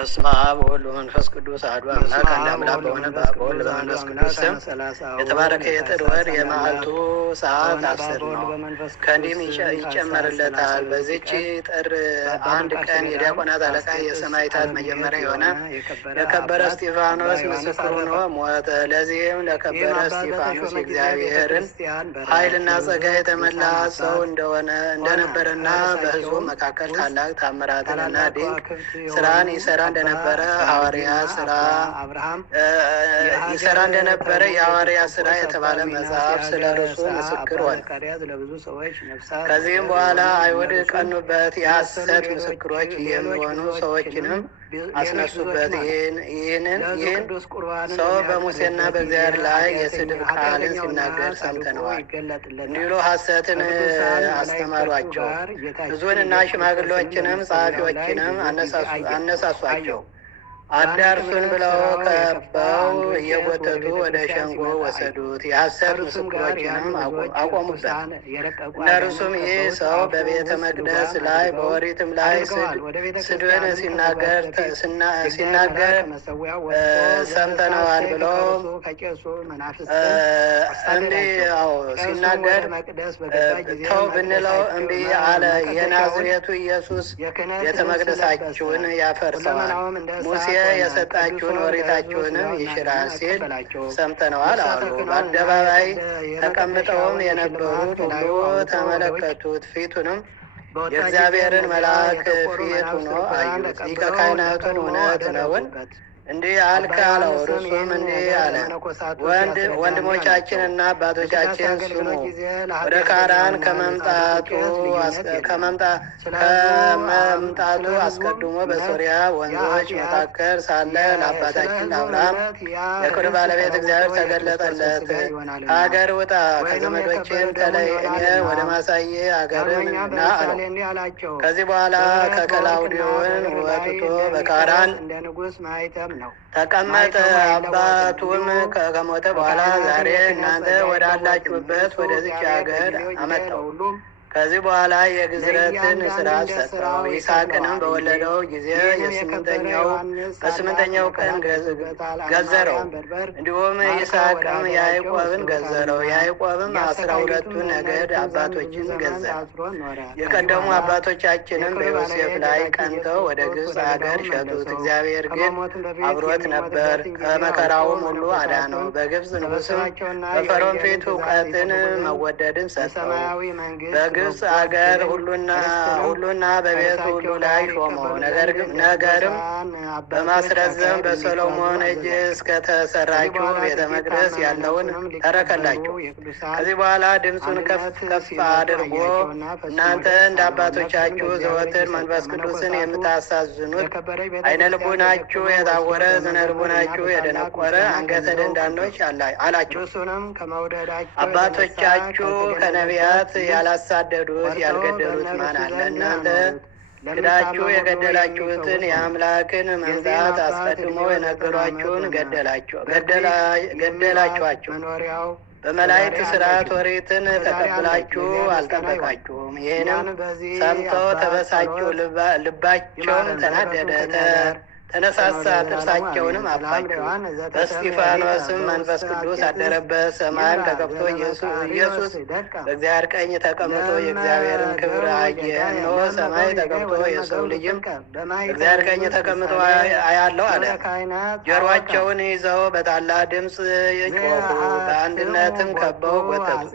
በስመ አብ ወወልድ ወመንፈስ ቅዱስ አሐዱ አምላክ አንድ አምላክ በሆነ በአብ በወልድ በመንፈስ ቅዱስ ስም የተባረከ የጥር ወር የመዓልቱ ሰዓት 10 ነው። ከእንዲህም ይጨመርለታል። በዚች ጥር አንድ ቀን የዲያቆናት አለቃ የሰማዕታት መጀመሪያ የሆነ የከበረ እስጢፋኖስ ምስክር ሆኖ ሞተ። ለዚህም ለከበረ እስጢፋኖስ የእግዚአብሔርን ኃይልና ጸጋ የተመላ ሰው እንደነበረና በሕዝቡ መካከል ታላቅ ታምራትንና ድንቅ ስራን ይሰራ እንደነበረ የሐዋርያ ስራ የተባለ መጽሐፍ ስለ እርሱ ምስክር ሆነ። ከዚህም በኋላ አይሁድ ቀኑበት፣ የሐሰት ምስክሮች የሚሆኑ ሰዎችንም አስነሱበት። ይህን ሰው በሙሴና በእግዚአብሔር ላይ የስድብ ቃልን ሲናገር ሰምተነዋል እንዲሉ ሐሰትን አስተማሯቸው። ሕዝቡንና ሽማግሌዎችንም ጸሐፊዎችንም አነሳሷቸው። አዳርሱን ብለው ከበው እየጎተቱ ወደ ሸንጎ ወሰዱት። የሐሰት ምስክሮችንም አቆሙበት። እነርሱም ይህ ሰው በቤተ መቅደስ ላይ በኦሪትም ላይ ስድብን ሲናገር ሰምተነዋል ብለው ሲናገር ተው ብንለው እምቢ አለ። የናዝሬቱ ኢየሱስ ቤተ መቅደሳችሁን ያፈርሰዋል፣ ሙሴ የሰጣችሁን ኦሪታችሁንም ይሽራል ሲል ሰምተነዋል አሉ። በአደባባይ ተቀምጠውም የነበሩት ሁሉ ተመለከቱት። ፊቱንም የእግዚአብሔርን መልአክ ፊት ሆኖ አዩት። ሊቀ ካህናቱን እውነት ነውን እንዲህ አልክ አለው። እርሱም እንዲህ አለ፣ ወንድሞቻችንና አባቶቻችን ስሙ። ወደ ካራን ከመምጣቱ አስቀድሞ በሶርያ ወንዞች መካከል ሳለ ለአባታችን ለአብርሃም የክብር ባለቤት እግዚአብሔር ተገለጠለት። ከሀገር ውጣ፣ ከዘመዶችም ተለይ፣ እኔ ወደ ማሳዬ አገርም ና አለው። ከዚህ በኋላ ከከላውዲዮን ወጥቶ በካራን ተቀመጠ። አባቱም ከሞተ በኋላ ዛሬ እናንተ ወዳላችሁበት ወደዚች ሀገር አመጣው። ከዚህ በኋላ የግዝረትን ስርዓት ሰጠው። ይስሐቅንም በወለደው ጊዜ በስምንተኛው ቀን ገዘረው። እንዲሁም ይስሐቅም ያዕቆብን ገዘረው። ያዕቆብም 12ቱን ነገድ አባቶችን ገዘረ። የቀደሙ አባቶቻችንም በዮሴፍ ላይ ቀንተው ወደ ግብፅ አገር ሸጡት። እግዚአብሔር ግን አብሮት ነበር፣ ከመከራውም ሁሉ አዳነው። በግብፅ ንጉሥም በፈርዖን ፊት እውቀትን መወደድን ሰጠው። በግብፅ አገር ሁሉና በቤቱ ሁሉ ላይ ሾመው። ነገርም በማስረዘም በሰሎሞን እጅ እስከተሰራችው ቤተ መቅደስ ያለውን ተረከላቸው። ከዚህ በኋላ ድምፁን ከፍ ከፍ አድርጎ እናንተ እንደ አባቶቻችሁ ዘወትር መንፈስ ቅዱስን የምታሳዝኑት፣ ዓይነ ልቡናችሁ የታወረ፣ ዝነ ልቡናችሁ የደነቆረ፣ አንገተ ደንዳኖች አላቸው። አባቶቻችሁ ከነቢያት ያላሳደዱት ያልገደሉት ማን አለ? እናንተ ክዳችሁ የገደላችሁትን የአምላክን መምጣት አስቀድሞ የነገሯችሁን ገደላችኋቸው። በመላእክት ሥርዓት ኦሪትን ተቀብላችሁ አልጠበቃችሁም። ይህንም ሰምተው ተበሳጩ፣ ልባቸውም ተናደደ፣ ተነሳሳ፣ ጥርሳቸውንም አፋቸው። በእስጢፋኖስም መንፈስ ቅዱስ አደረበት። ሰማይም ተከፍቶ ኢየሱስ በእግዚአብሔር ቀኝ ተቀምጦ የእግዚአብሔርን ክብር አየ። እነሆ ሰማይ ተከፍቶ የሰው ልጅም በእግዚአብሔር ቀኝ ተቀምጦ አያለው አለ። ጆሮአቸውን ይዘው በታላቅ ድምፅ ጮኹ፣ በአንድነትም ከበው ጎተቱ።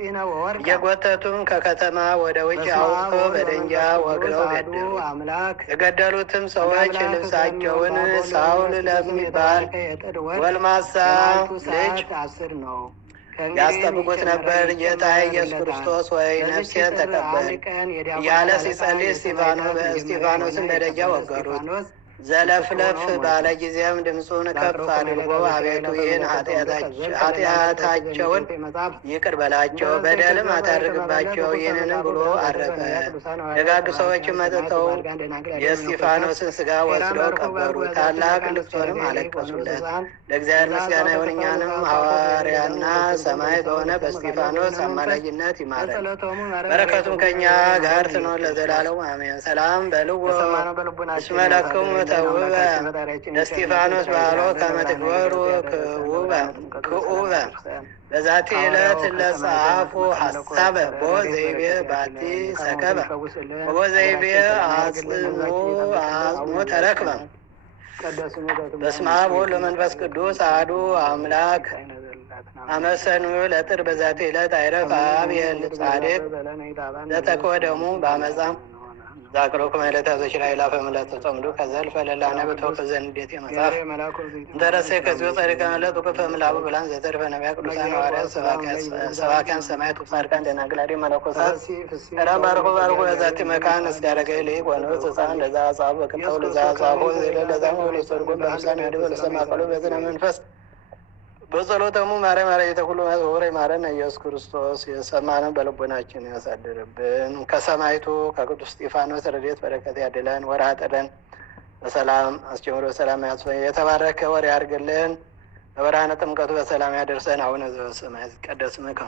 እየጎተቱም ከከተማ ወደ ውጭ አውጥቶ በደንጃ ወግረው ገደሉ። የገደሉትም ሰዎች ልብሳቸውን ሳውል ለሚባል ጎልማሳ ልጅ ያስጠብቁት ነበር። ጌታ ኢየሱስ ክርስቶስ ወይ ነፍሴን ተቀበል እያለ ሲጸልይ እስጢፋኖስን በደጃ ወገሩት። ዘለፍለፍ ባለ ጊዜም ድምፁን ከፍ አድርጎ አቤቱ ይህን ኃጢአታቸውን ይቅር በላቸው፣ በደልም አታድርግባቸው፣ ይህንንም ብሎ አረፈ። ደጋግ ሰዎች መጥተው የእስጢፋኖስን ሥጋ ወስደው ቀበሩ። ታላቅ ልቅሶንም አለቀሱለት። ለእግዚአብሔር ምስጋና ይሁን፣ እኛንም ሐዋርያና ሰማይ በሆነ በእስጢፋኖስ አማላጅነት ይማረን፣ በረከቱም ከእኛ ጋር ትኖር ለዘላለሙ አሜን። ሰላም በልዎ እስመ ለክሙ ተውበ ለእስጢፋኖስ ባሎ ከመ ትግበሩ ክኡበ በዛቲ ዕለት ለጸሐፉ ሐሳበ ቦ ዘይቤ ባቲ ሰከበ ወቦ ዘይቤ አጽሞ ተረክበ። በስመ አብ ወወልድ ወመንፈስ ቅዱስ አሐዱ አምላክ። አመሰንዮ ለጥር በዛቲ ዕለት አይረፍ አብየል ጻድቅ ዘተኮደሙ በአመፃ ዛቅረው ከመለታ ዘሽራ ይላፈ መለተ ጾምዱ ከዘልፈ ለላነ በተወፈ ዘንዴት የመጽሐፍ እንተረሰ ከዚሁ ጸሪቀ መለጡ ከፈ ምላቡ ብላን ዘተርፈ ነቢያ ቅዱሳን ሐዋርያት ሰባኪያን ሰማዕታት ጻድቃን ደናግል አዲ መነኮሳት ቀዳም ባርኮ ባርኮ በዛቲ መካን እስዳረገ ልይ ወንወፅ ሕፃን ለዛ አጻቡ በቅጠው ለዛ አጻቡ ዘለ ለዛ ወለ ሰርጎ በምሳን ያደ ለሰማ ቀሎ በዝነ መንፈስ በጸሎተሙ ማርያም ማርያም ሁሉ ወሬ ማረነ ኢየሱስ ክርስቶስ የሰማነው በልቦናችን ያሳድርብን። ከሰማይቱ ከቅዱስ እስጢፋኖስ ረድኤት በረከት ያድለን። ወርኃ ጥርን በሰላም አስጀምሮ በሰላም ያስፈ የተባረከ ወር ያድርግልን። በብርሃነ ጥምቀቱ በሰላም ያደርሰን። አቡነ ዘበሰማያት ይትቀደስ ስምከ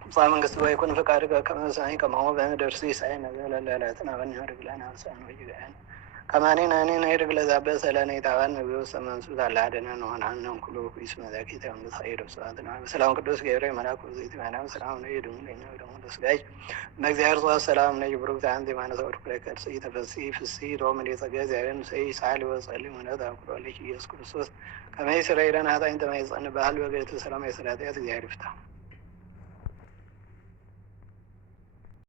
ትምጻእ መንግሥትከ ወይኩን ፈቃድከ ከመ በሰማይ ከማሁ በምድር ሲሳየነ ዘለለዕለትነ ሀበነ ኅድግ ለነ አበሳነ ወጌጋየነ ከመ ንሕነኒ ንኅድግ ለዘአበሰ ለነ ኢታብአነ እግዚኦ ዘመንሱት አላ አሐደነ ወሀበነ ኩሉ እስመ ዘኪተ ወንዘሳይዶ ስብሐትነ በሰላም ቅዱስ ገብርኤል መልአኩ ዘይትማና ሰላም ነው ይዱም ለኛ ደግሞ ተስጋይ በእግዚአብሔር ጸሎት ሰላም ነው ይብሩክ አንተ ማነሰ ወርኩ ለከርስ ይተፈሲ ፍሲ ሮም ለተገዘ ያለን ሰይ ሳል ወጸልይ ወነዳ ኩሮልሽ ኢየሱስ ክርስቶስ ከመይ ስራይራን አጣኝ ተመይጸን ባህል ወገተ ሰላም ይስራታት እግዚአብሔር ይፍታ።